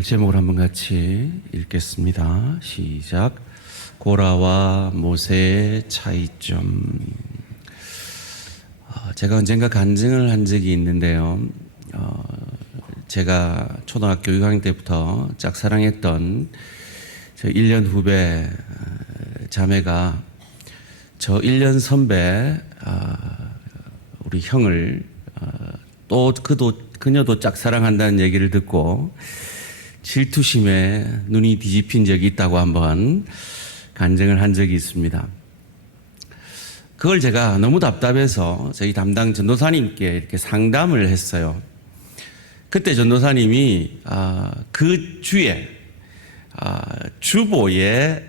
오늘 제목을 한번 같이 읽겠습니다. 시작. 고라와 모세의 차이점. 제가 언젠가 간증을 한 적이 있는데요. 제가 초등학교 6학년 때부터 짝사랑했던 저 1년 후배 자매가 저 1년 선배 우리 형을 또 그녀도 짝사랑한다는 얘기를 듣고 질투심에 눈이 뒤집힌 적이 있다고 한번 간증을 한 적이 있습니다. 그걸 제가 너무 답답해서 저희 담당 전도사님께 이렇게 상담을 했어요. 그때 전도사님이 그 주에 주보에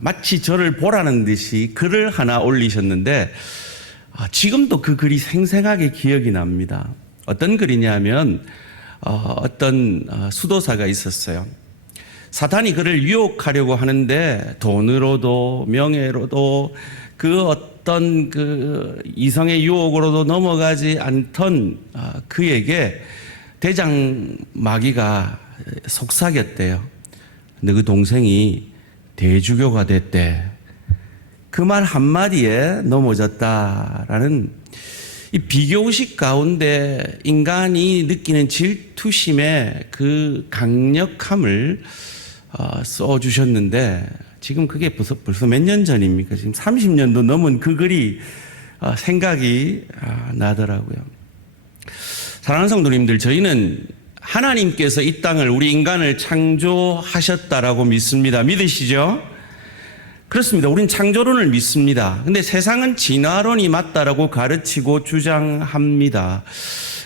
마치 저를 보라는 듯이 글을 하나 올리셨는데 지금도 그 글이 생생하게 기억이 납니다. 어떤 글이냐면 어떤 수도사가 있었어요. 사탄이 그를 유혹하려고 하는데 돈으로도 명예로도 그 어떤 그 이성의 유혹으로도 넘어가지 않던 그에게 대장 마귀가 속삭였대요. 근데 그 동생이 대주교가 됐대. 그 말 한마디에 넘어졌다라는 이 비교의식 가운데 인간이 느끼는 질투심의 그 강력함을 써주셨는데 지금 그게 벌써 몇 년 전입니까? 지금 30년도 넘은 그 글이 생각이 나더라고요. 사랑하는 성도님들, 저희는 하나님께서 이 땅을, 우리 인간을 창조하셨다라고 믿습니다. 믿으시죠? 그렇습니다. 우린 창조론을 믿습니다. 근데 세상은 진화론이 맞다라고 가르치고 주장합니다.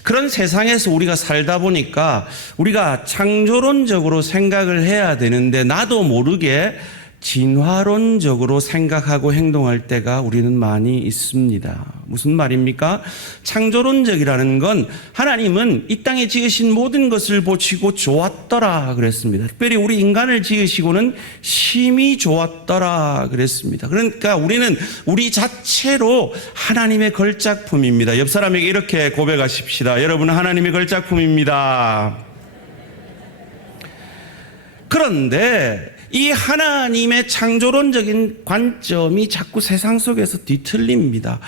그런 세상에서 우리가 살다 보니까 우리가 창조론적으로 생각을 해야 되는데 나도 모르게 진화론적으로 생각하고 행동할 때가 우리는 많이 있습니다. 무슨 말입니까? 창조론적이라는 건 하나님은 이 땅에 지으신 모든 것을 보시고 좋았더라 그랬습니다. 특별히 우리 인간을 지으시고는 심히 좋았더라 그랬습니다. 그러니까 우리는 우리 자체로 하나님의 걸작품입니다. 옆 사람에게 이렇게 고백하십시다. 여러분은 하나님의 걸작품입니다. 그런데 이 하나님의 창조론적인 관점이 자꾸 세상 속에서 뒤틀립니다.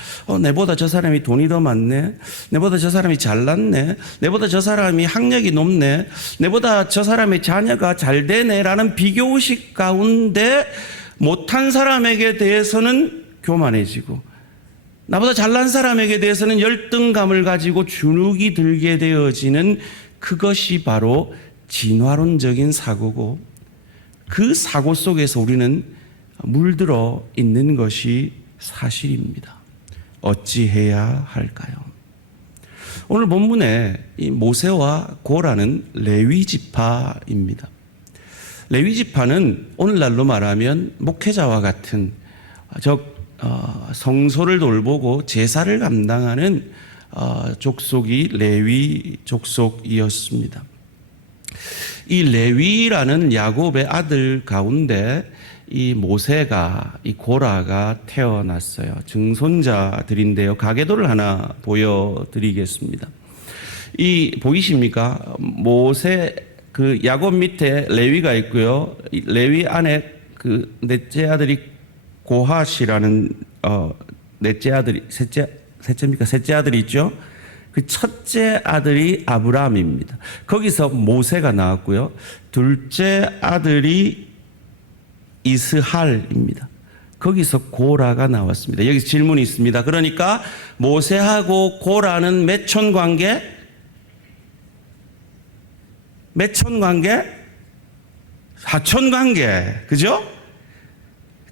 내보다 저 사람이 돈이 더 많네. 내보다 저 사람이 잘났네. 내보다 저 사람이 학력이 높네. 내보다 저 사람의 자녀가 잘 되네. 라는 비교의식 가운데 못한 사람에게 대해서는 교만해지고 나보다 잘난 사람에게 대해서는 열등감을 가지고 주눅이 들게 되어지는 그것이 바로 진화론적인 사고고 그 사고 속에서 우리는 물들어 있는 것이 사실입니다. 어찌해야 할까요? 오늘 본문에 이 모세와 고라는 레위 지파입니다. 레위 지파는 오늘날로 말하면 목회자와 같은 성소를 돌보고 제사를 감당하는 족속이 레위 족속이었습니다. 이 레위라는 야곱의 아들 가운데 이 모세가, 이 고라가 태어났어요. 증손자들인데요. 가계도를 하나 보여드리겠습니다. 이 보이십니까? 모세, 그 야곱 밑에 레위가 있고요. 레위 안에 그 넷째 아들이 고핫이라는 넷째 아들이 셋째 아들이 있죠. 그 첫째 아들이 아브라함입니다. 거기서 모세가 나왔고요. 둘째 아들이 이스할입니다. 거기서 고라가 나왔습니다. 여기서 질문이 있습니다. 그러니까 모세하고 고라는 몇 촌 관계? 몇 촌 관계? 사촌 관계. 그죠?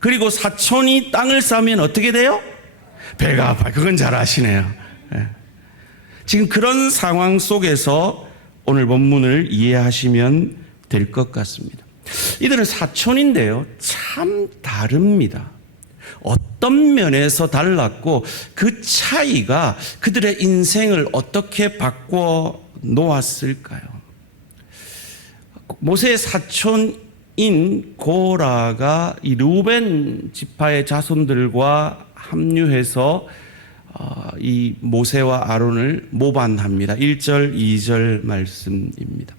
그리고 사촌이 땅을 싸면 어떻게 돼요? 배가 아파요. 그건 잘 아시네요. 네. 지금 그런 상황 속에서 오늘 본문을 이해하시면 될 것 같습니다. 이들은 사촌인데요. 참 다릅니다. 어떤 면에서 달랐고 그 차이가 그들의 인생을 어떻게 바꿔 놓았을까요? 모세의 사촌인 고라가 이 르우벤 지파의 자손들과 합류해서 이 모세와 아론을 모반합니다. 1절, 2절 말씀입니다.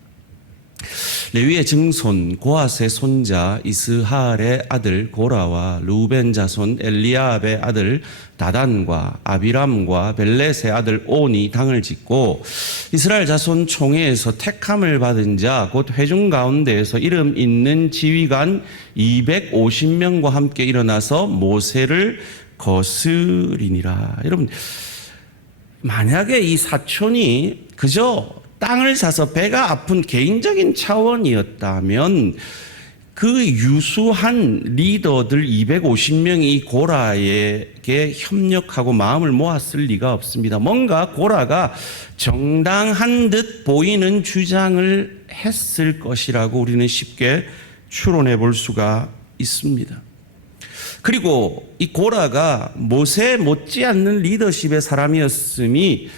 레위의 증손 고핫의 손자 이스하엘의 아들 고라와 루벤 자손 엘리압의 아들 다단과 아비람과 벨렛의 아들 온이 당을 짓고 이스라엘 자손 총회에서 택함을 받은 자 곧 회중 가운데에서 이름 있는 지휘관 250명과 함께 일어나서 모세를 거스리니라. 여러분, 만약에 이 사촌이 그저 땅을 사서 배가 아픈 개인적인 차원이었다면 그 유수한 리더들 250명이 고라에게 협력하고 마음을 모았을 리가 없습니다. 뭔가 고라가 정당한 듯 보이는 주장을 했을 것이라고 우리는 쉽게 추론해 볼 수가 있습니다. 그리고 이 고라가 모세 못지않는 리더십의 사람이었음이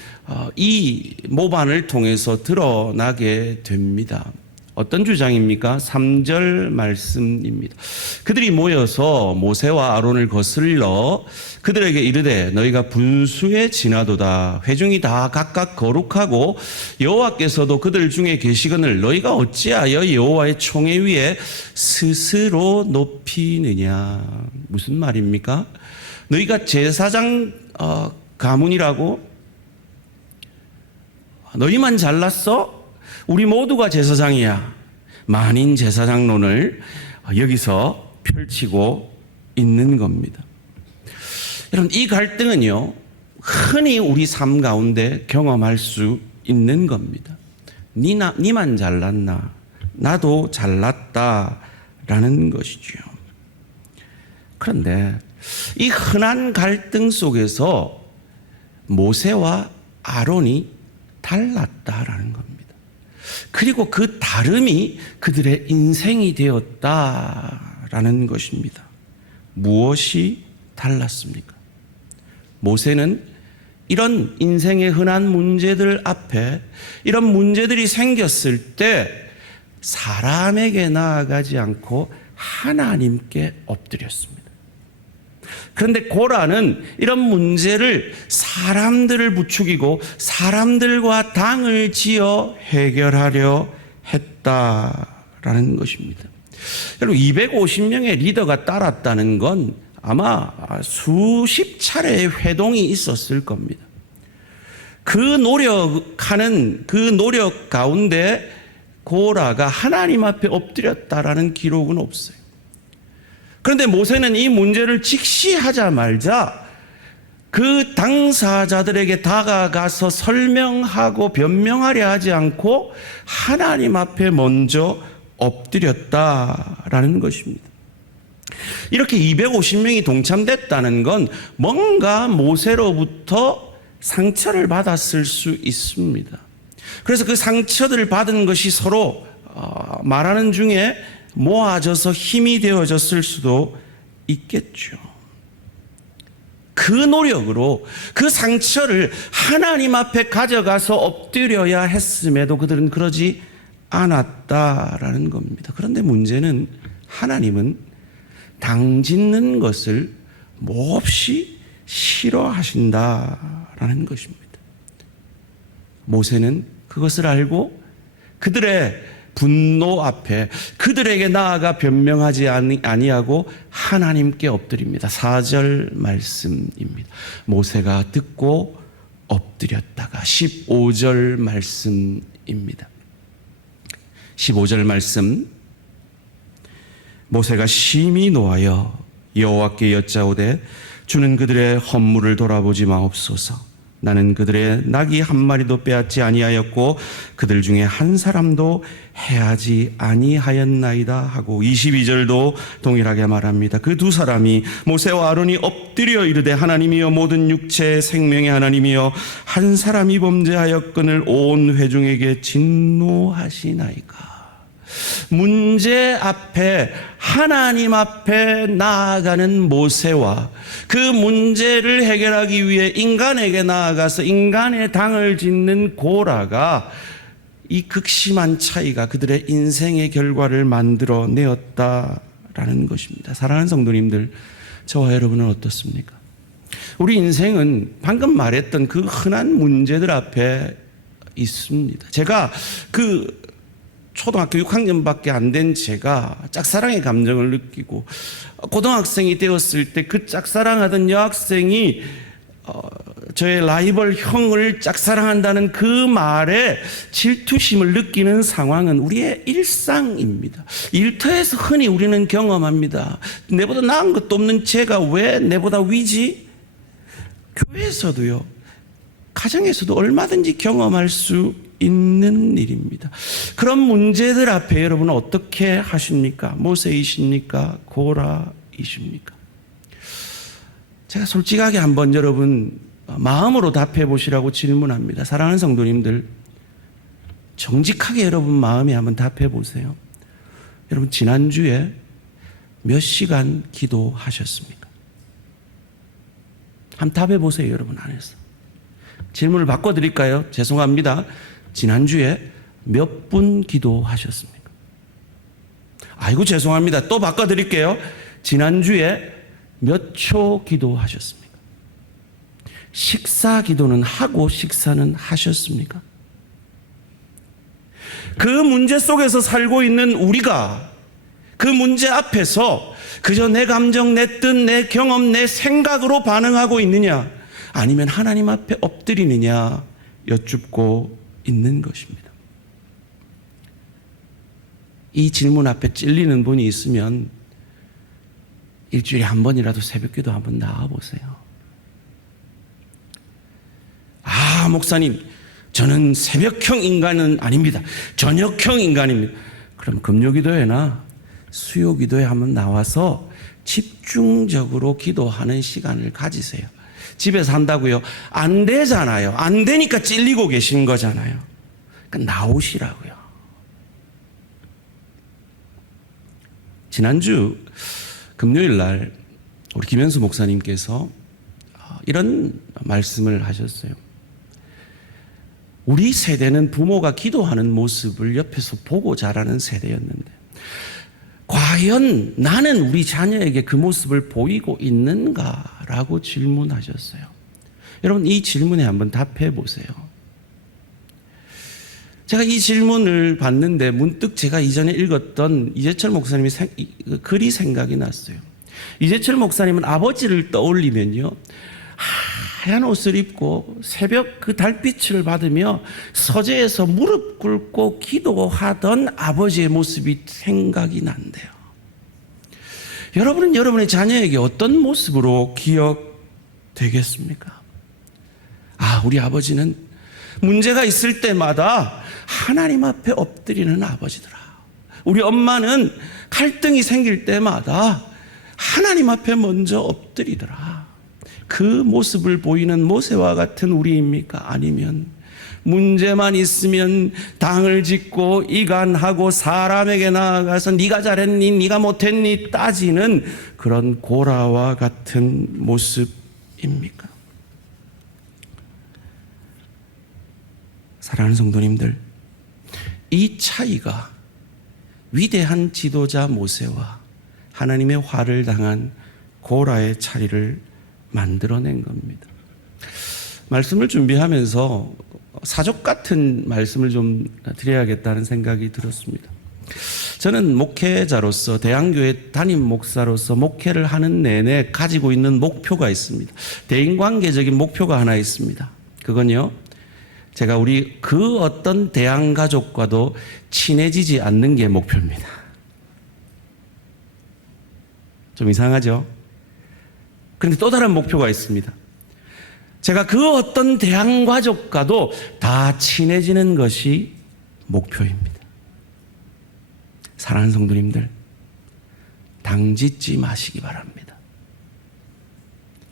이 모반을 통해서 드러나게 됩니다. 어떤 주장입니까? 3절 말씀입니다. 그들이 모여서 모세와 아론을 거슬러 그들에게 이르되 너희가 분수에 지나도다. 회중이 다 각각 거룩하고 여호와께서도 그들 중에 계시거늘 너희가 어찌하여 여호와의 총회 위에 스스로 높이느냐. 무슨 말입니까? 너희가 제사장 가문이라고? 너희만 잘났어? 우리 모두가 제사장이야. 만인 제사장론을 여기서 펼치고 있는 겁니다. 여러분, 이 갈등은요, 흔히 우리 삶 가운데 경험할 수 있는 겁니다. 니만 잘났나? 나도 잘났다라는 것이죠. 그런데 이 흔한 갈등 속에서 모세와 아론이 달랐다라는 겁니다. 그리고 그 다름이 그들의 인생이 되었다라는 것입니다. 무엇이 달랐습니까? 모세는 이런 인생의 흔한 문제들 앞에 이런 문제들이 생겼을 때 사람에게 나아가지 않고 하나님께 엎드렸습니다. 그런데 고라는 이런 문제를 사람들을 부추기고 사람들과 당을 지어 해결하려 했다라는 것입니다. 여러분, 250명의 리더가 따랐다는 건 아마 수십 차례의 회동이 있었을 겁니다. 그 노력 가운데 고라가 하나님 앞에 엎드렸다라는 기록은 없어요. 그런데 모세는 이 문제를 직시하자마자 그 당사자들에게 다가가서 설명하고 변명하려 하지 않고 하나님 앞에 먼저 엎드렸다라는 것입니다. 이렇게 250명이 동참됐다는 건 뭔가 모세로부터 상처를 받았을 수 있습니다. 그래서 그 상처들을 받은 것이 서로 말하는 중에 모아져서 힘이 되어졌을 수도 있겠죠. 그 노력으로 그 상처를 하나님 앞에 가져가서 엎드려야 했음에도 그들은 그러지 않았다라는 겁니다. 그런데 문제는 하나님은 당짓는 것을 몹시 싫어하신다라는 것입니다. 모세는 그것을 알고 그들의 분노 앞에 그들에게 나아가 변명하지 아니하고 하나님께 엎드립니다. 4절 말씀입니다. 모세가 듣고 엎드렸다가 15절 말씀입니다. 15절 말씀. 모세가 심히 노하여 여호와께 여짜오되 주는 그들의 헌물을 돌아보지 마옵소서. 나는 그들의 낙이 한 마리도 빼앗지 아니하였고 그들 중에 한 사람도 해하지 아니하였나이다 하고 22절도 동일하게 말합니다. 그 두 사람이 모세와 아론이 엎드려 이르되 하나님이여 모든 육체의 생명의 하나님이여 한 사람이 범죄하였거늘 온 회중에게 진노하시나이까. 문제 앞에 하나님 앞에 나아가는 모세와 그 문제를 해결하기 위해 인간에게 나아가서 인간의 당을 짓는 고라가 이 극심한 차이가 그들의 인생의 결과를 만들어내었다라는 것입니다. 사랑하는 성도님들, 저와 여러분은 어떻습니까? 우리 인생은 방금 말했던 그 흔한 문제들 앞에 있습니다. 제가 초등학교 6학년밖에 안 된 제가 짝사랑의 감정을 느끼고 고등학생이 되었을 때 그 짝사랑하던 여학생이 저의 라이벌 형을 짝사랑한다는 그 말에 질투심을 느끼는 상황은 우리의 일상입니다. 일터에서 흔히 우리는 경험합니다. 내보다 나은 것도 없는 쟤가 왜 내보다 위지? 교회에서도요, 가정에서도 얼마든지 경험할 수 있는 일입니다. 그런 문제들 앞에 여러분은 어떻게 하십니까? 모세이십니까? 고라이십니까? 제가 솔직하게 한번 여러분 마음으로 답해 보시라고 질문합니다. 사랑하는 성도님들, 정직하게 여러분 마음에 한번 답해 보세요. 여러분, 지난주에 몇 시간 기도하셨습니까? 한번 답해 보세요, 여러분 안에서. 질문을 바꿔드릴까요? 죄송합니다. 지난주에 몇 분 기도하셨습니까? 아이고, 죄송합니다. 또 바꿔드릴게요. 지난주에 몇 초 기도하셨습니까? 식사 기도는 하고 식사는 하셨습니까? 그 문제 속에서 살고 있는 우리가 그 문제 앞에서 그저 내 감정, 내 뜻, 내 경험, 내 생각으로 반응하고 있느냐, 아니면 하나님 앞에 엎드리느냐 여쭙고 있는 것입니다. 이 질문 앞에 찔리는 분이 있으면 일주일에 한 번이라도 새벽기도 한번 나와보세요. 아, 목사님, 저는 새벽형 인간은 아닙니다. 저녁형 인간입니다. 그럼 금요기도회나 수요기도회 한번 나와서 집중적으로 기도하는 시간을 가지세요. 집에서 한다고요? 안 되잖아요. 안 되니까 찔리고 계신 거잖아요. 그러니까 나오시라고요. 지난주 금요일 날 우리 김현수 목사님께서 이런 말씀을 하셨어요. 우리 세대는 부모가 기도하는 모습을 옆에서 보고 자라는 세대였는데, 과연 나는 우리 자녀에게 그 모습을 보이고 있는가라고 질문하셨어요. 여러분, 이 질문에 한번 답해 보세요. 제가 이 질문을 봤는데 문득 제가 이전에 읽었던 이재철 목사님의 글이 생각이 났어요. 이재철 목사님은 아버지를 떠올리면요, 하얀 옷을 입고 새벽 그 달빛을 받으며 서재에서 무릎 꿇고 기도하던 아버지의 모습이 생각이 난대요. 여러분은 여러분의 자녀에게 어떤 모습으로 기억되겠습니까? 아, 우리 아버지는 문제가 있을 때마다 하나님 앞에 엎드리는 아버지더라. 우리 엄마는 갈등이 생길 때마다 하나님 앞에 먼저 엎드리더라. 그 모습을 보이는 모세와 같은 우리입니까? 아니면 문제만 있으면 당을 짓고 이간하고 사람에게 나아가서 네가 잘했니, 네가 못했니 따지는 그런 고라와 같은 모습입니까? 사랑하는 성도님들, 이 차이가 위대한 지도자 모세와 하나님의 화를 당한 고라의 차이를 만들어낸 겁니다. 말씀을 준비하면서 사족 같은 말씀을 좀 드려야겠다는 생각이 들었습니다. 저는 목회자로서, 대안교회 담임 목사로서 목회를 하는 내내 가지고 있는 목표가 있습니다. 대인관계적인 목표가 하나 있습니다. 그건요, 제가 우리 그 어떤 대안가족과도 친해지지 않는 게 목표입니다. 좀 이상하죠? 그런데 또 다른 목표가 있습니다. 제가 그 어떤 대안가족과도 다 친해지는 것이 목표입니다. 사랑하는 성도님들, 당짓지 마시기 바랍니다.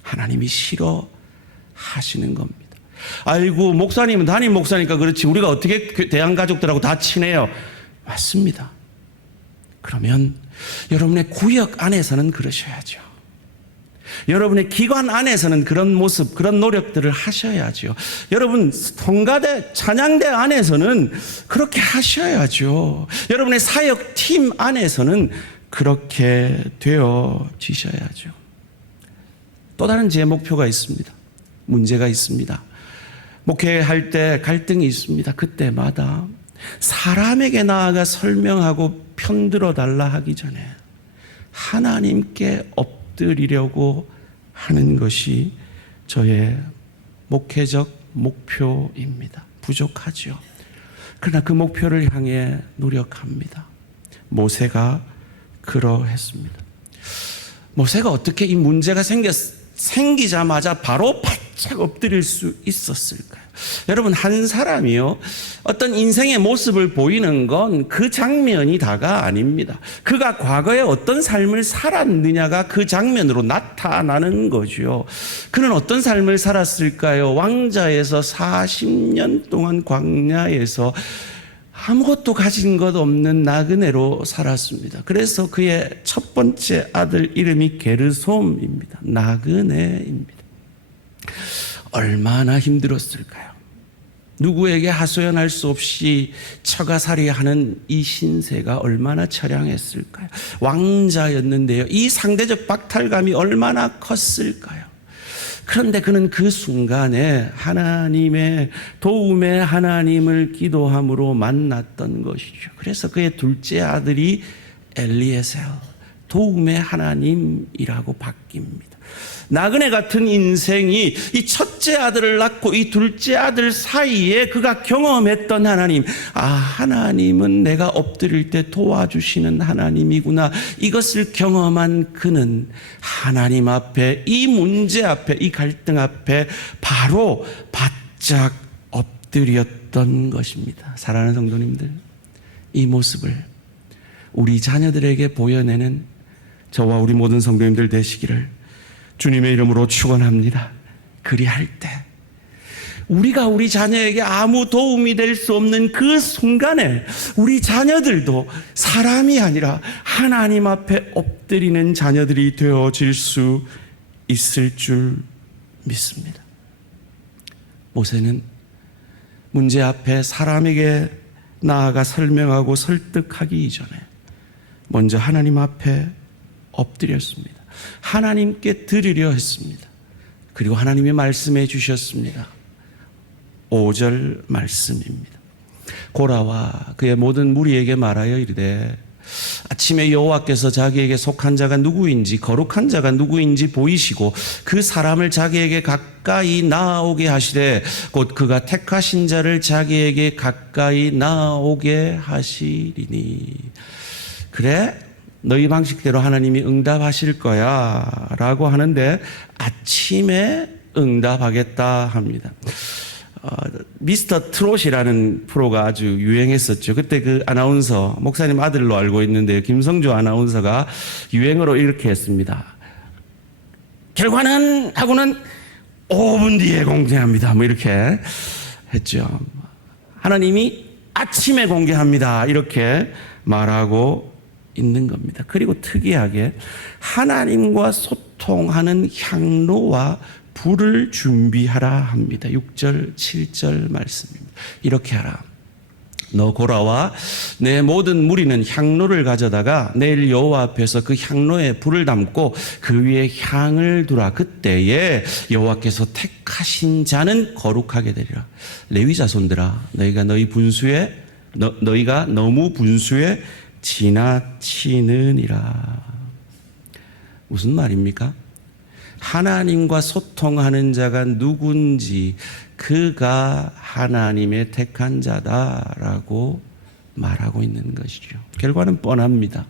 하나님이 싫어하시는 겁니다. 아이고, 목사님은 담임 목사니까 그렇지 우리가 어떻게 대안가족들하고 다 친해요? 맞습니다. 그러면 여러분의 구역 안에서는 그러셔야죠. 여러분의 기관 안에서는 그런 모습, 그런 노력들을 하셔야죠. 여러분 성가대, 찬양대 안에서는 그렇게 하셔야죠. 여러분의 사역팀 안에서는 그렇게 되어지셔야죠. 또 다른 제 목표가 있습니다. 문제가 있습니다. 목회할 때 갈등이 있습니다. 그때마다 사람에게 나아가 설명하고 편들어 달라 하기 전에 하나님께 엎드리려고 하는 것이 저의 목회적 목표입니다. 부족하죠. 그러나 그 목표를 향해 노력합니다. 모세가 그러했습니다. 모세가 어떻게 이 문제가 생기자마자 바로 바짝 엎드릴 수 있었을까요? 여러분, 한 사람이요, 어떤 인생의 모습을 보이는 건 그 장면이 다가 아닙니다. 그가 과거에 어떤 삶을 살았느냐가 그 장면으로 나타나는 거죠. 그는 어떤 삶을 살았을까요? 왕자에서 40년 동안 광야에서 아무것도 가진 것 없는 나그네로 살았습니다. 그래서 그의 첫 번째 아들 이름이 게르솜입니다. 나그네입니다. 얼마나 힘들었을까요? 누구에게 하소연할 수 없이 처가살이하는 이 신세가 얼마나 처량했을까요? 왕자였는데요, 이 상대적 박탈감이 얼마나 컸을까요? 그런데 그는 그 순간에 하나님의 도움의 하나님을 기도함으로 만났던 것이죠. 그래서 그의 둘째 아들이 엘리에셀, 도움의 하나님이라고 바뀝니다. 나그네 같은 인생이 이 첫째 아들을 낳고 이 둘째 아들 사이에 그가 경험했던 하나님, 하나님은 내가 엎드릴 때 도와주시는 하나님이구나, 이것을 경험한 그는 하나님 앞에, 이 문제 앞에, 이 갈등 앞에 바로 바짝 엎드렸던 것입니다. 사랑하는 성도님들, 이 모습을 우리 자녀들에게 보여내는 저와 우리 모든 성도님들 되시기를 주님의 이름으로 축원합니다. 그리할 때 우리가 우리 자녀에게 아무 도움이 될 수 없는 그 순간에 우리 자녀들도 사람이 아니라 하나님 앞에 엎드리는 자녀들이 되어질 수 있을 줄 믿습니다. 모세는 문제 앞에 사람에게 나아가 설명하고 설득하기 이전에 먼저 하나님 앞에 엎드렸습니다. 하나님께 드리려 했습니다. 그리고 하나님이 말씀해 주셨습니다. 5절 말씀입니다. 고라와 그의 모든 무리에게 말하여 이르되 아침에 여호와께서 자기에게 속한 자가 누구인지 거룩한 자가 누구인지 보이시고 그 사람을 자기에게 가까이 나아오게 하시되 곧 그가 택하신 자를 자기에게 가까이 나아오게 하시리니. 그래, 너희 방식대로 하나님이 응답하실 거야 라고 하는데 아침에 응답하겠다 합니다. 미스터 트롯이라는 프로가 아주 유행했었죠. 그때 그 아나운서, 목사님 아들로 알고 있는데요, 김성주 아나운서가 유행어로 이렇게 했습니다. 결과는 하고는 5분 뒤에 공개합니다. 뭐 이렇게 했죠. 하나님이 아침에 공개합니다. 이렇게 말하고 있는 겁니다. 그리고 특이하게 하나님과 소통하는 향로와 불을 준비하라 합니다. 6절 7절 말씀입니다. 이렇게 하라. 너 고라와 내 모든 무리는 향로를 가져다가 내일 여호와 앞에서 그 향로에 불을 담고 그 위에 향을 두라. 그때에 여호와께서 택하신 자는 거룩하게 되리라. 레위 자손들아, 너희가 너무 분수에 지나치느니라. 무슨 말입니까? 하나님과 소통하는 자가 누군지, 그가 하나님의 택한 자다라고 말하고 있는 것이죠. 결과는 뻔합니다.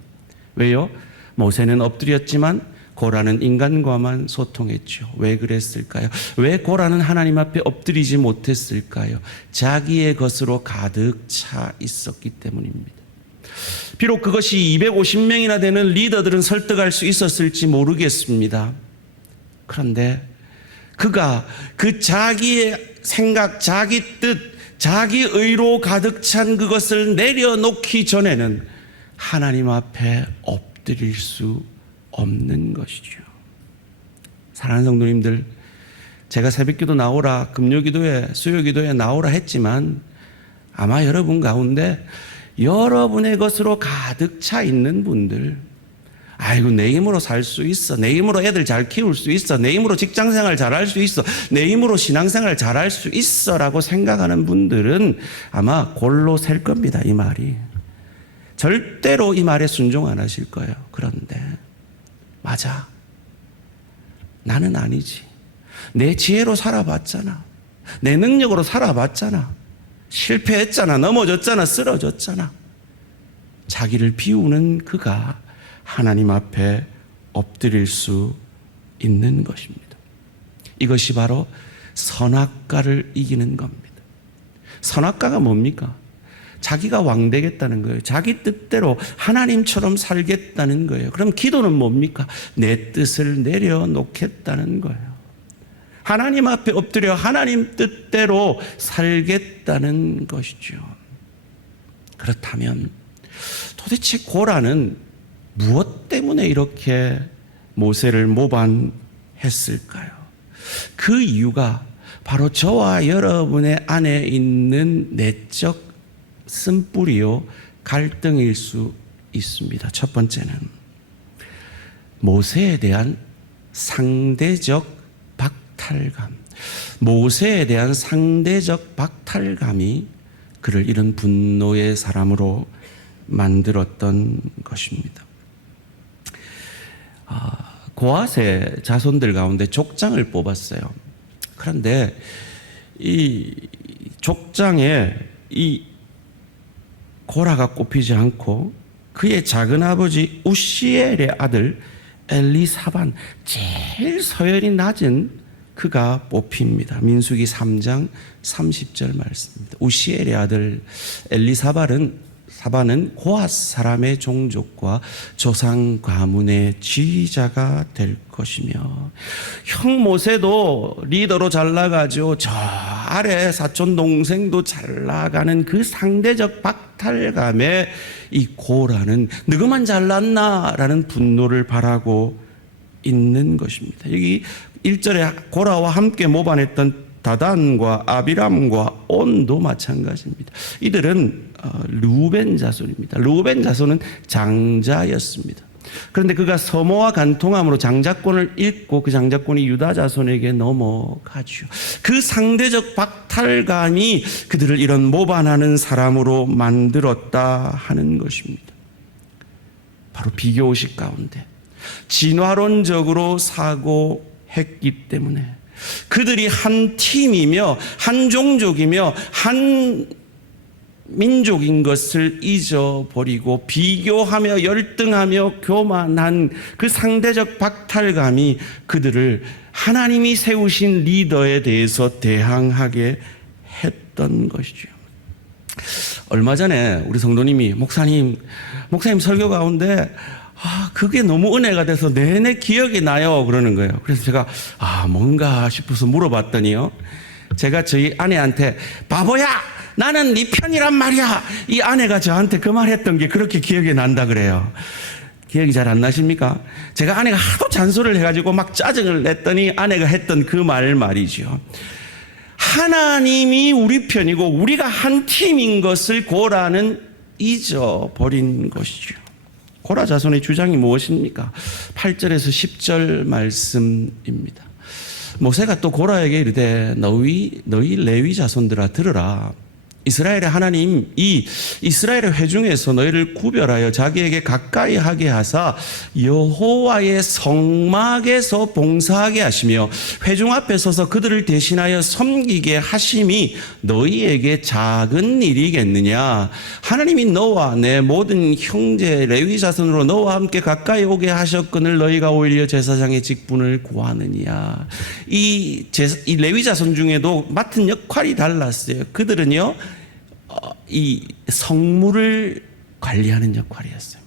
왜요? 모세는 엎드렸지만 고라는 인간과만 소통했죠. 왜 그랬을까요? 왜 고라는 하나님 앞에 엎드리지 못했을까요? 자기의 것으로 가득 차 있었기 때문입니다. 비록 그것이 250명이나 되는 리더들은 설득할 수 있었을지 모르겠습니다. 그런데 그가 그 자기의 생각, 자기 뜻, 자기 의로 가득 찬 그것을 내려놓기 전에는 하나님 앞에 엎드릴 수 없는 것이죠. 사랑하는 성도님들, 제가 새벽기도 나오라, 금요기도에, 수요기도에 나오라 했지만 아마 여러분 가운데 여러분의 것으로 가득 차 있는 분들, 아이고 내 힘으로 살 수 있어, 내 힘으로 애들 잘 키울 수 있어, 내 힘으로 직장생활 잘할 수 있어, 내 힘으로 신앙생활 잘할 수 있어 라고 생각하는 분들은 아마 골로 셀 겁니다. 이 말이 절대로 이 말에 순종 안 하실 거예요. 그런데 맞아, 나는 아니지. 내 지혜로 살아봤잖아, 내 능력으로 살아봤잖아, 실패했잖아, 넘어졌잖아, 쓰러졌잖아. 자기를 비우는 그가 하나님 앞에 엎드릴 수 있는 것입니다. 이것이 바로 선악과를 이기는 겁니다. 선악과가 뭡니까? 자기가 왕 되겠다는 거예요. 자기 뜻대로 하나님처럼 살겠다는 거예요. 그럼 기도는 뭡니까? 내 뜻을 내려놓겠다는 거예요. 하나님 앞에 엎드려 하나님 뜻대로 살겠다는 것이죠. 그렇다면 도대체 고라는 무엇 때문에 이렇게 모세를 모반했을까요? 그 이유가 바로 저와 여러분의 안에 있는 내적 쓴뿌리요 갈등일 수 있습니다. 첫 번째는 모세에 대한 상대적 박탈감. 모세에 대한 상대적 박탈감이 그를 이런 분노의 사람으로 만들었던 것입니다. 고앗의 자손들 가운데 족장을 뽑았어요. 그런데 이 족장에 이 고라가 꼽히지 않고 그의 작은 아버지 우시엘의 아들 엘리사반, 제일 서열이 낮은 그가 뽑힙니다. 민수기 3장 30절 말씀입니다. 우시엘의 아들 엘리사반은 고앗 사람의 종족과 조상 가문의 지휘자가 될 것이며, 형 모세도 리더로 잘 나가죠. 저 아래 사촌 동생도 잘 나가는 그 상대적 박탈감에 이 고라는 너그만 잘났나라는 분노를 바라고 있는 것입니다. 여기 1절에 고라와 함께 모반했던 다단과 아비람과 온도 마찬가지입니다. 이들은 르우벤 자손입니다. 르우벤 자손은 장자였습니다. 그런데 그가 서모와 간통함으로 장자권을 잃고 그 장자권이 유다 자손에게 넘어가죠. 그 상대적 박탈감이 그들을 이런 모반하는 사람으로 만들었다 하는 것입니다. 바로 비교의식 가운데 진화론적으로 사고했기 때문에 그들이 한 팀이며 한 종족이며 한 민족인 것을 잊어버리고 비교하며 열등하며 교만한 그 상대적 박탈감이 그들을 하나님이 세우신 리더에 대해서 대항하게 했던 것이죠. 얼마 전에 우리 성도님이 목사님 설교 가운데 그게 너무 은혜가 돼서 내내 기억이 나요 그러는 거예요. 그래서 제가 뭔가 싶어서 물어봤더니요, 제가 저희 아내한테 바보야 나는 네 편이란 말이야, 이 아내가 저한테 그 말했던 게 그렇게 기억이 난다 그래요. 기억이 잘 안 나십니까? 제가 아내가 하도 잔소리를 해가지고 막 짜증을 냈더니 아내가 했던 그 말이죠. 하나님이 우리 편이고 우리가 한 팀인 것을 고라는 잊어버린 것이죠. 고라 자손의 주장이 무엇입니까? 8절에서 10절 말씀입니다. 모세가 또 고라에게 이르되 너희 레위 자손들아 들으라. 이스라엘의 하나님 이 이스라엘의 회중에서 너희를 구별하여 자기에게 가까이 하게 하사 여호와의 성막에서 봉사하게 하시며 회중 앞에 서서 그들을 대신하여 섬기게 하심이 너희에게 작은 일이겠느냐. 하나님이 너와 내 모든 형제 레위 자손으로 너와 함께 가까이 오게 하셨거늘 너희가 오히려 제사장의 직분을 구하느냐. 이 레위 자손 중에도 맡은 역할이 달랐어요. 그들은요 이 성물을 관리하는 역할이었어요.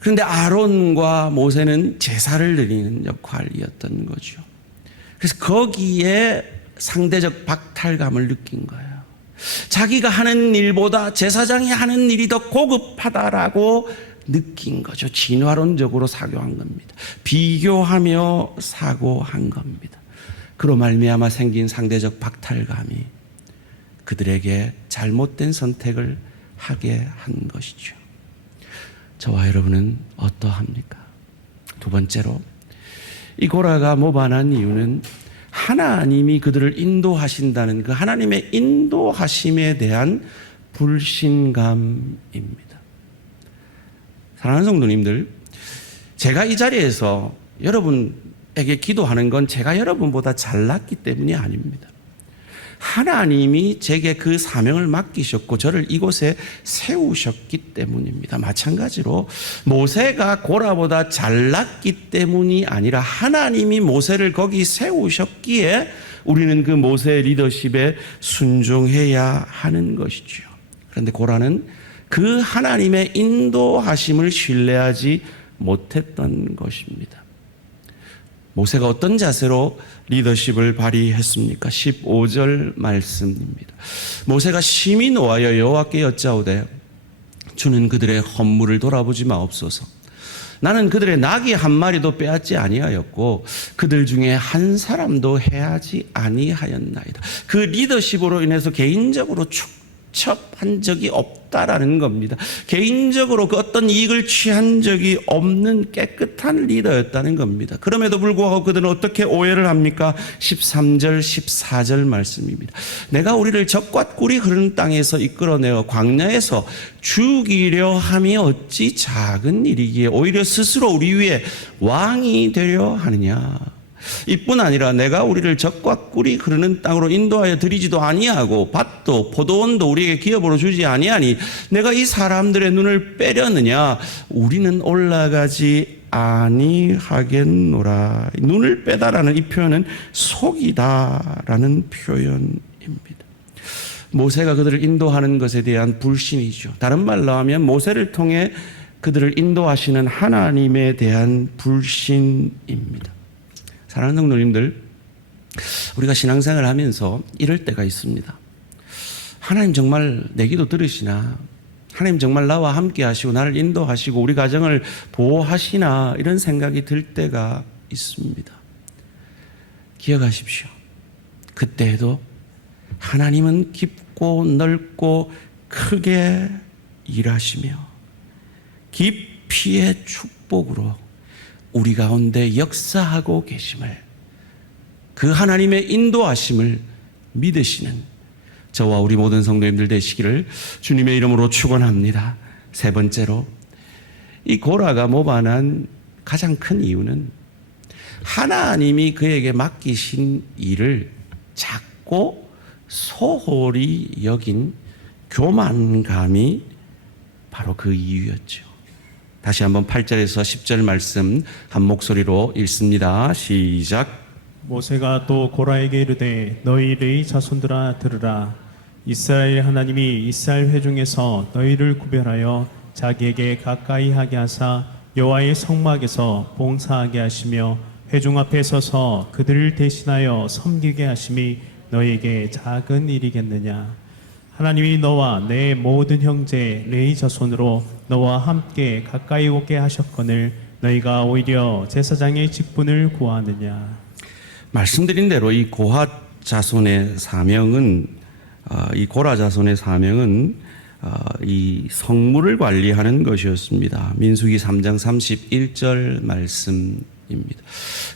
그런데 아론과 모세는 제사를 드리는 역할이었던 거죠. 그래서 거기에 상대적 박탈감을 느낀 거예요. 자기가 하는 일보다 제사장이 하는 일이 더 고급하다라고 느낀 거죠. 진화론적으로 사고한 겁니다. 비교하며 사고한 겁니다. 그로 말미암아 생긴 상대적 박탈감이 그들에게 잘못된 선택을 하게 한 것이죠. 저와 여러분은 어떠합니까? 두 번째로, 이 고라가 모반한 이유는 하나님이 그들을 인도하신다는 그 하나님의 인도하심에 대한 불신감입니다. 사랑하는 성도님들, 제가 이 자리에서 여러분에게 기도하는 건 제가 여러분보다 잘났기 때문이 아닙니다. 하나님이 제게 그 사명을 맡기셨고 저를 이곳에 세우셨기 때문입니다. 마찬가지로 모세가 고라보다 잘났기 때문이 아니라 하나님이 모세를 거기 세우셨기에 우리는 그 모세의 리더십에 순종해야 하는 것이죠. 그런데 고라는 그 하나님의 인도하심을 신뢰하지 못했던 것입니다. 모세가 어떤 자세로 리더십을 발휘했습니까? 15절 말씀입니다. 모세가 심히 노하여 여호와께 여짜오되 주는 그들의 헌물을 돌아보지 마옵소서. 나는 그들의 나귀 한 마리도 빼앗지 아니하였고 그들 중에 한 사람도 해하지 아니하였나이다. 그 리더십으로 인해서 개인적으로 축첩한 적이 없다라는 겁니다. 개인적으로 그 어떤 이익을 취한 적이 없는 깨끗한 리더였다는 겁니다. 그럼에도 불구하고 그들은 어떻게 오해를 합니까? 13절 14절 말씀입니다. 내가 우리를 적과 꿀이 흐르는 땅에서 이끌어내어 광야에서 죽이려 함이 어찌 작은 일이기에 오히려 스스로 우리 위에 왕이 되려 하느냐. 이뿐 아니라 내가 우리를 적과 꿀이 흐르는 땅으로 인도하여 드리지도 아니하고 밭도 포도원도 우리에게 기업으로 주지 아니하니 내가 이 사람들의 눈을 빼려느냐. 우리는 올라가지 아니하겠노라. 눈을 빼다라는 이 표현은 속이다라는 표현입니다. 모세가 그들을 인도하는 것에 대한 불신이죠. 다른 말로 하면 모세를 통해 그들을 인도하시는 하나님에 대한 불신입니다. 사랑하는 성도님들, 우리가 신앙생활을 하면서 이럴 때가 있습니다. 하나님 정말 내 기도 들으시나? 하나님 정말 나와 함께 하시고 나를 인도하시고 우리 가정을 보호하시나? 이런 생각이 들 때가 있습니다. 기억하십시오. 그때에도 하나님은 깊고 넓고 크게 일하시며 깊이의 축복으로 우리 가운데 역사하고 계심을, 그 하나님의 인도하심을 믿으시는 저와 우리 모든 성도님들 되시기를 주님의 이름으로 축원합니다. 세 번째로, 이 고라가 모반한 가장 큰 이유는 하나님이 그에게 맡기신 일을 작고 소홀히 여긴 교만감이 바로 그 이유였죠. 다시 한번 8절에서 10절 말씀 한 목소리로 읽습니다. 시작. 모세가 또 고라에게 이르되 너희의 자손들아 들으라. 이스라엘 하나님이 이스라엘 회중에서 너희를 구별하여 자기에게 가까이 하게 하사 여호와의 성막에서 봉사하게 하시며 회중 앞에 서서 그들을 대신하여 섬기게 하심이 너희에게 작은 일이겠느냐. 하나님이 너와 내 모든 형제 레위 자손으로 너와 함께 가까이 오게 하셨거늘 너희가 오히려 제사장의 직분을 구하느냐. 말씀드린 대로 이 고핫 자손의 사명은 이 고라 자손의 사명은 이 성물을 관리하는 것이었습니다. 민수기 3장 31절 말씀입니다.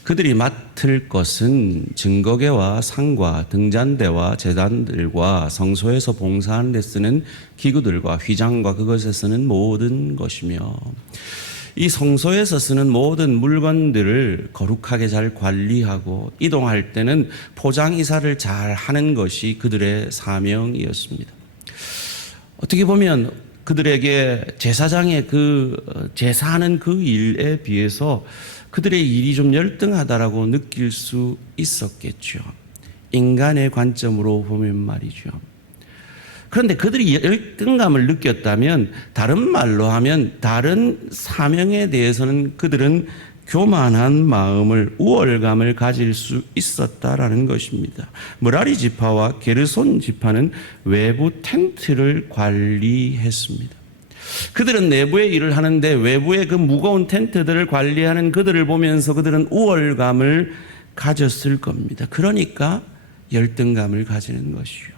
그들이 맡을 것은 증거계와 상과 등잔대와 제단들과 성소에서 봉사하는 데 쓰는 기구들과 휘장과 그것에 쓰는 모든 것이며 이 성소에서 쓰는 모든 물건들을 거룩하게 잘 관리하고 이동할 때는 포장 이사를 잘 하는 것이 그들의 사명이었습니다. 어떻게 보면 그들에게 제사장의 그 제사하는 그 일에 비해서 그들의 일이 좀 열등하다라고 느낄 수 있었겠죠. 인간의 관점으로 보면 말이죠. 그런데 그들이 열등감을 느꼈다면 다른 말로 하면 다른 사명에 대해서는 그들은 교만한 마음을, 우월감을 가질 수 있었다라는 것입니다. 므라리 지파와 게르손 지파는 외부 텐트를 관리했습니다. 그들은 내부의 일을 하는데 외부의 그 무거운 텐트들을 관리하는 그들을 보면서 그들은 우월감을 가졌을 겁니다. 그러니까 열등감을 가지는 것이죠.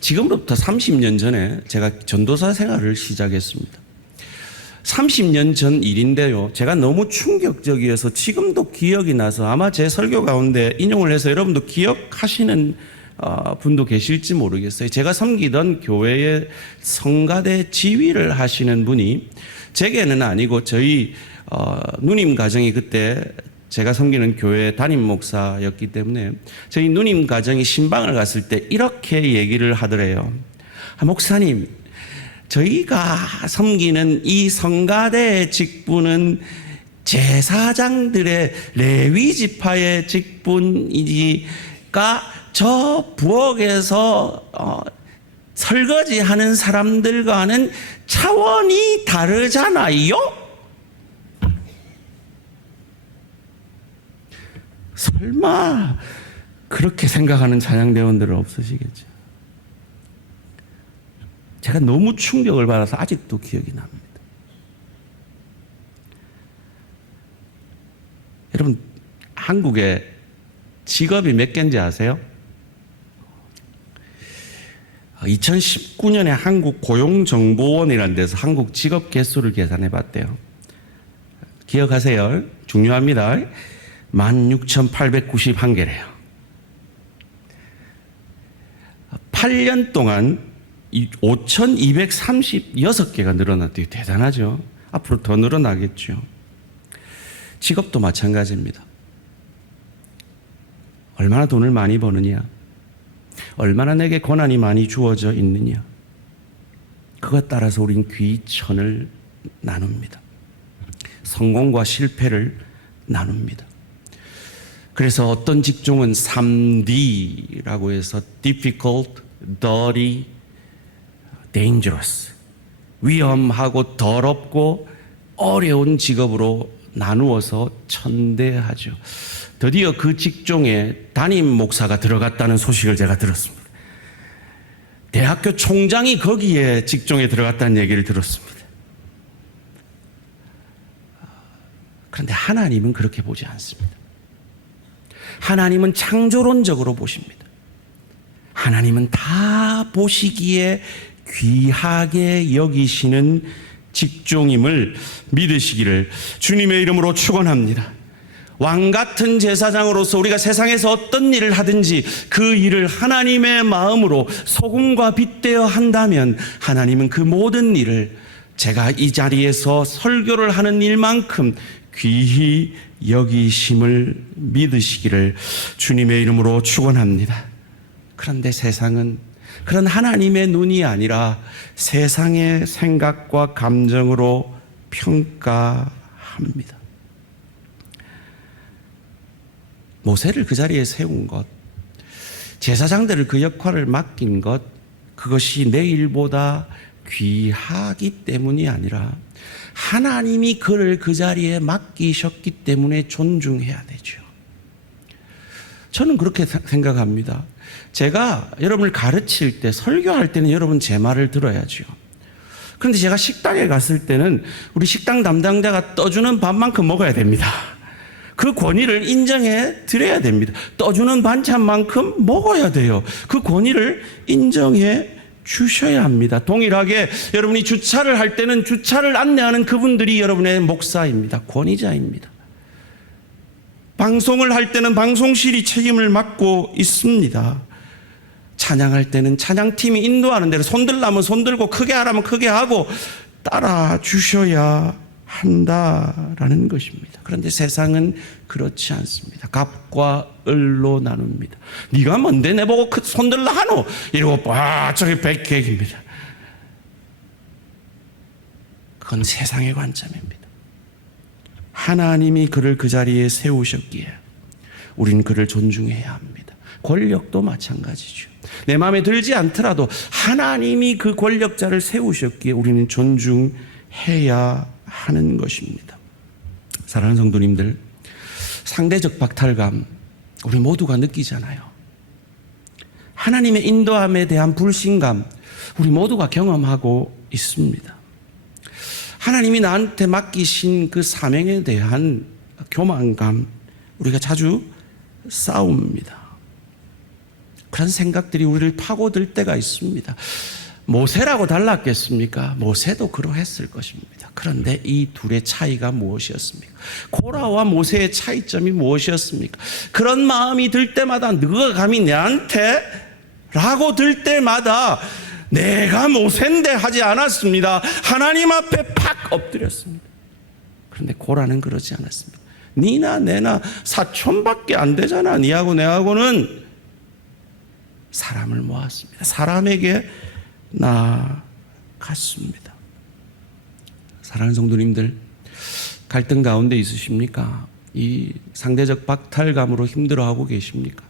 지금부터 30년 전에 제가 전도사 생활을 시작했습니다. 30년 전 일인데요. 제가 너무 충격적이어서 지금도 기억이 나서 아마 제 설교 가운데 인용을 해서 여러분도 기억하시는 분도 계실지 모르겠어요. 제가 섬기던 교회의 성가대 지휘를 하시는 분이 제게는 아니고 저희 누님 가정이 그때 제가 섬기는 교회 담임 목사였기 때문에 저희 누님 가정이 신방을 갔을 때 이렇게 얘기를 하더래요. 목사님, 저희가 섬기는 이 성가대의 직분은 제사장들의 레위 지파의 직분이니까 저 부엌에서 설거지하는 사람들과는 차원이 다르잖아요? 설마 그렇게 생각하는 찬양대원들은 없으시겠죠? 제가 너무 충격을 받아서 아직도 기억이 납니다. 여러분, 한국에 직업이 몇 개인지 아세요? 2019년에 한국고용정보원이라는 데서 한국 직업 개수를 계산해 봤대요. 기억하세요? 중요합니다. 16,891개래요. 8년 동안 5,236개가 늘어났대요. 대단하죠? 앞으로 더 늘어나겠죠. 직업도 마찬가지입니다. 얼마나 돈을 많이 버느냐, 얼마나 내게 권한이 많이 주어져 있느냐, 그것 따라서 우린 귀천을 나눕니다. 성공과 실패를 나눕니다. 그래서 어떤 직종은 3D라고 해서 difficult, dirty, dangerous, 위험하고 더럽고 어려운 직업으로 나누어서 천대하죠. 드디어 그 직종에 담임 목사가 들어갔다는 소식을 제가 들었습니다. 대학교 총장이 거기에 직종에 들어갔다는 얘기를 들었습니다. 그런데 하나님은 그렇게 보지 않습니다. 하나님은 창조론적으로 보십니다. 하나님은 다 보시기에 귀하게 여기시는 직종임을 믿으시기를 주님의 이름으로 축원합니다. 왕 같은 제사장으로서 우리가 세상에서 어떤 일을 하든지 그 일을 하나님의 마음으로 소금과 빗대어 한다면 하나님은 그 모든 일을 제가 이 자리에서 설교를 하는 일만큼 귀히 여기심을 믿으시기를 주님의 이름으로 축원합니다. 그런데 세상은 그런 하나님의 눈이 아니라 세상의 생각과 감정으로 평가합니다. 모세를 그 자리에 세운 것, 제사장들을 그 역할을 맡긴 것, 그것이 내 일보다 귀하기 때문이 아니라 하나님이 그를 그 자리에 맡기셨기 때문에 존중해야 되죠. 저는 그렇게 생각합니다. 제가 여러분을 가르칠 때, 설교할 때는 여러분 제 말을 들어야죠. 그런데 제가 식당에 갔을 때는 우리 식당 담당자가 떠주는 밥만큼 먹어야 됩니다. 그 권위를 인정해 드려야 됩니다. 떠주는 반찬만큼 먹어야 돼요. 그 권위를 인정해 주셔야 합니다. 동일하게 여러분이 주차를 할 때는 주차를 안내하는 그분들이 여러분의 목사입니다. 권위자입니다. 방송을 할 때는 방송실이 책임을 맡고 있습니다. 찬양할 때는 찬양팀이 인도하는 대로 손들라면 손들고 크게 하라면 크게 하고 따라 주셔야 한다라는 것입니다. 그런데 세상은 그렇지 않습니다. 갑과 을로 나눕니다. 네가 뭔데 내보고 손들라 하노? 이러고 저기 백객입니다. 그건 세상의 관점입니다. 하나님이 그를 그 자리에 세우셨기에 우리는 그를 존중해야 합니다. 권력도 마찬가지죠. 내 마음에 들지 않더라도 하나님이 그 권력자를 세우셨기에 우리는 존중해야 하는 것입니다. 사랑하는 성도님들, 상대적 박탈감 우리 모두가 느끼잖아요. 하나님의 인도함에 대한 불신감 우리 모두가 경험하고 있습니다. 하나님이 나한테 맡기신 그 사명에 대한 교만감 우리가 자주 싸웁니다. 그런 생각들이 우리를 파고들 때가 있습니다. 모세라고 달랐겠습니까? 모세도 그러했을 것입니다. 그런데 이 둘의 차이가 무엇이었습니까? 고라와 모세의 차이점이 무엇이었습니까? 그런 마음이 들 때마다 너가 감히 내한테? 라고 들 때마다 내가 모세인데 하지 않았습니다. 하나님 앞에 팍 엎드렸습니다. 그런데 고라는 그러지 않았습니다. 니나 내나 사촌밖에 안 되잖아. 니하고 내하고는. 사람을 모았습니다. 사람에게 나아갔습니다. 사랑하는 성도님들, 갈등 가운데 있으십니까? 이 상대적 박탈감으로 힘들어하고 계십니까?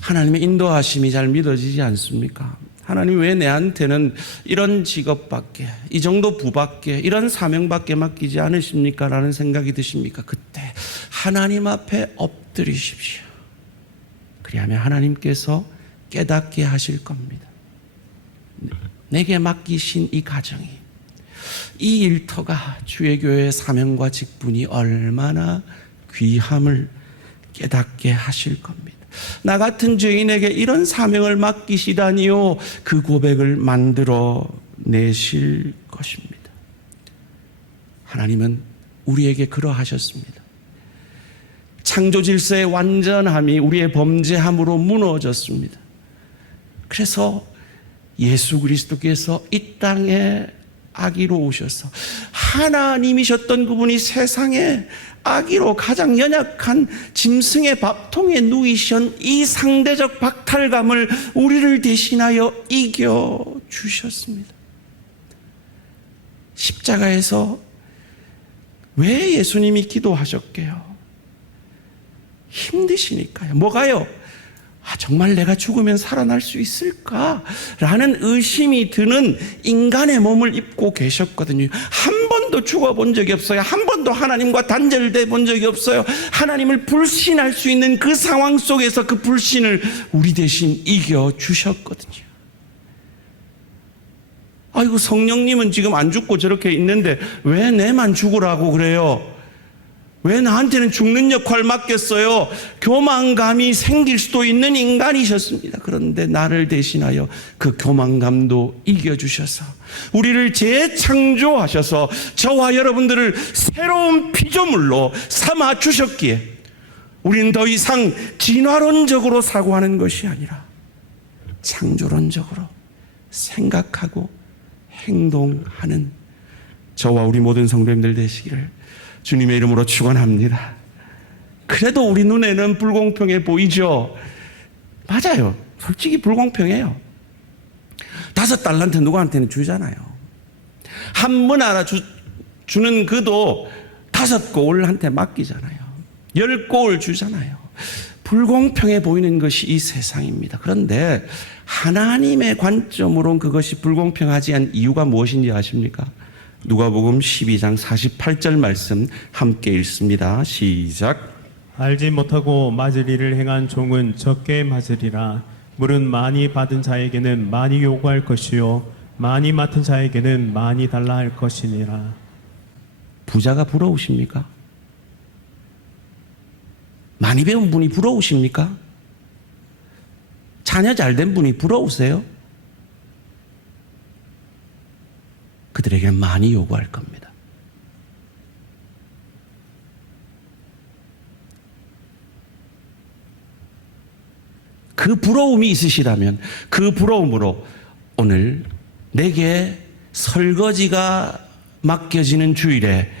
하나님의 인도하심이 잘 믿어지지 않습니까? 하나님 왜 내한테는 이런 직업밖에, 이 정도 부밖에, 이런 사명밖에 맡기지 않으십니까? 라는 생각이 드십니까? 그때 하나님 앞에 엎드리십시오. 그리하면 하나님께서 깨닫게 하실 겁니다. 내게 맡기신 이 가정이, 이 일터가 주의 교회의 사명과 직분이 얼마나 귀함을 깨닫게 하실 겁니다. 나 같은 죄인에게 이런 사명을 맡기시다니요, 그 고백을 만들어 내실 것입니다. 하나님은 우리에게 그러하셨습니다. 창조 질서의 완전함이 우리의 범죄함으로 무너졌습니다. 그래서 예수 그리스도께서 이 땅에 아기로 오셔서 하나님이셨던 그분이 세상에 아기로 가장 연약한 짐승의 밥통에 누이신 이 상대적 박탈감을 우리를 대신하여 이겨주셨습니다. 십자가에서 왜 예수님이 기도하셨게요? 힘드시니까요. 뭐가요? 정말 내가 죽으면 살아날 수 있을까? 라는 의심이 드는 인간의 몸을 입고 계셨거든요. 한 번도 죽어본 적이 없어요. 한 번도 하나님과 단절돼 본 적이 없어요. 하나님을 불신할 수 있는 그 상황 속에서 그 불신을 우리 대신 이겨주셨거든요. 아이고, 성령님은 지금 안 죽고 저렇게 있는데 왜 내만 죽으라고 그래요? 왜 나한테는 죽는 역할 맡겼어요? 교만감이 생길 수도 있는 인간이셨습니다. 그런데 나를 대신하여 그 교만감도 이겨주셔서 우리를 재창조하셔서 저와 여러분들을 새로운 피조물로 삼아 주셨기에 우리는 더 이상 진화론적으로 사고하는 것이 아니라 창조론적으로 생각하고 행동하는 저와 우리 모든 성도님들 되시기를 주님의 이름으로 축원합니다. 그래도 우리 눈에는 불공평해 보이죠? 맞아요. 솔직히 불공평해요. 5달란트 누구한테는 주잖아요. 한 문 하나 주는 그도 5고을한테 맡기잖아요. 10고을 주잖아요. 불공평해 보이는 것이 이 세상입니다. 그런데 하나님의 관점으로는 그것이 불공평하지 않은 이유가 무엇인지 아십니까? 누가복음 12장 48절 말씀 함께 읽습니다. 시작. 알지 못하고 맞을 일을 행한 종은 적게 맞으리라. 물은 많이 받은 자에게는 많이 요구할 것이요 많이 맡은 자에게는 많이 달라 할 것이니라. 부자가 부러우십니까? 많이 배운 분이 부러우십니까? 자녀 잘된 분이 부러우세요? 그들에게 많이 요구할 겁니다. 그 부러움이 있으시다면 그 부러움으로 오늘 내게 설거지가 맡겨지는 주일에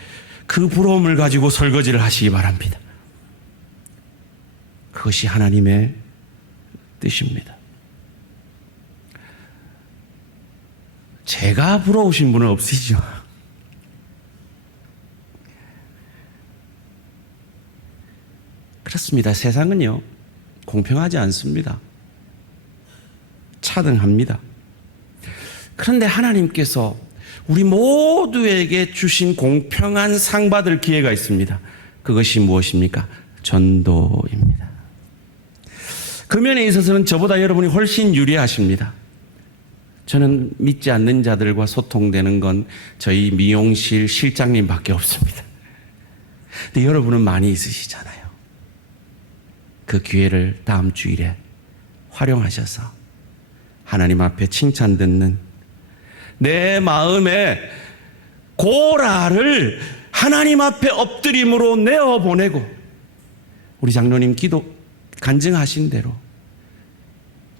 그 부러움을 가지고 설거지를 하시기 바랍니다. 그것이 하나님의 뜻입니다. 제가 부러우신 분은 없으시죠? 그렇습니다. 세상은요, 공평하지 않습니다. 차등합니다. 그런데 하나님께서 우리 모두에게 주신 공평한 상 받을 기회가 있습니다. 그것이 무엇입니까? 전도입니다. 그 면에 있어서는 저보다 여러분이 훨씬 유리하십니다. 저는 믿지 않는 자들과 소통되는 건 저희 미용실 실장님밖에 없습니다. 근데 여러분은 많이 있으시잖아요. 그 기회를 다음 주일에 활용하셔서 하나님 앞에 칭찬 듣는 내 마음에 고라를 하나님 앞에 엎드림으로 내어보내고 우리 장로님 기도 간증하신 대로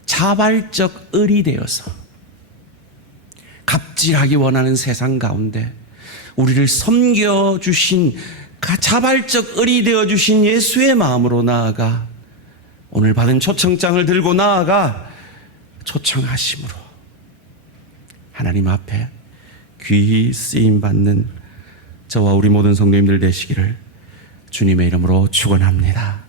자발적 을이 되어서 갑질하기 원하는 세상 가운데 우리를 섬겨주신 자발적 을이 되어주신 예수의 마음으로 나아가 오늘 받은 초청장을 들고 나아가 초청하심으로 하나님 앞에 귀히 쓰임받는 저와 우리 모든 성도님들 되시기를 주님의 이름으로 축원합니다.